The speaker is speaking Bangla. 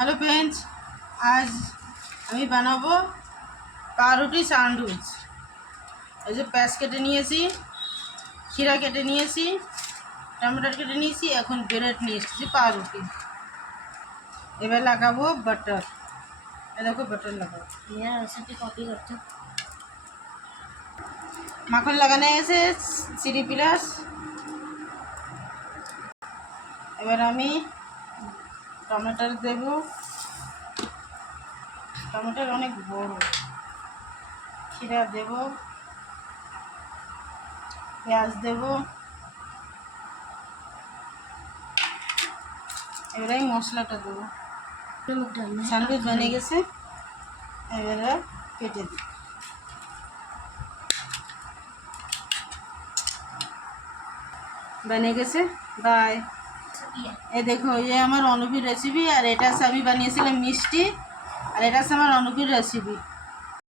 हेलो फ्रेंड्स, आज আমি বানাবো পাউরুটি স্যান্ডউইচ। এই যে পেঁয়াজ কেটে নিয়েছি, খিরা কেটে নিয়েছি, টমেটো কেটে নিয়েছি, এখন ব্রেড নিয়ে এসেছি পাউরুটি। এবার লাগাবো বাটার। এই দেখো বাটার লাগাবো। रेसिपी कॉपी करते हैं। মাখন লাগানো হয়েছে 3+। এবার আমি টমেটোর দেব। টমেটোর অনেক বড়। খিরা দেব, পেঁয়াজ দেব। এবারে আমি মশলাটা দেবো। স্যান্ডউইচ বনে গেছে, এবারে কেটে দিই। बने গেছে, বাই। এই দেখো, এই আমার অনুপির রেসিপি, আর এটা আমি বানিয়েছিলাম মিষ্টি, আর এটা আমার অনুপির রেসিপি।